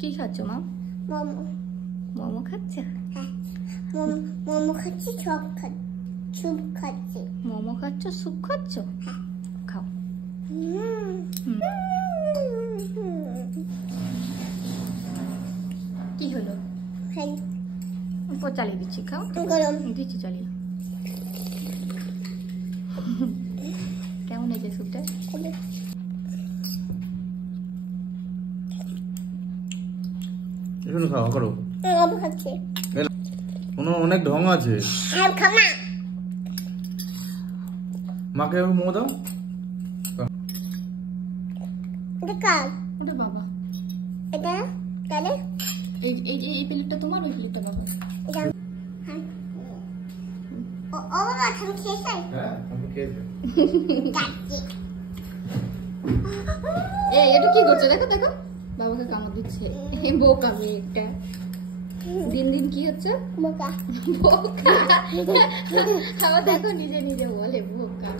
কি খাচ্ছ মা? মোমো। মোমো খাচ্ছ? হ্যাঁ, মোমো খাচ্ছি, সব খাচ্ছি, স্যুপ খাচ্ছি। মোমো খাচ্ছ, স্যুপ খাচ্ছ? হ্যাঁ। খাও। কি হলো? চালিয়ে দিচ্ছি, খাও। গরম দিচ্ছি, চালিয়ে। কেমন হয়েছে স্যুপটা? এখানে খাওয়া করো। খাচ্ছি। কোনো অনেক ঢং আছে। খামা। মাকে মোমো দাও। এটা কার? ওটা বাবা। এটা তাহলে এই প্লেটটা তোমার, ওই প্লেটটা বাবা। এটা হ্যাঁ। ও বাবা, তুমি খেয়েছো? হ্যাঁ, আমি খেয়েছি। কাচ্চি। এটা কি করছে? দেখো দেখো, বাবাকে কামড় দিচ্ছে। বোকা মেয়েটা। দিন দিন কি হচ্ছে? বোকা। বোকা। আবার দেখো, নিজে নিজে বলে বোকা।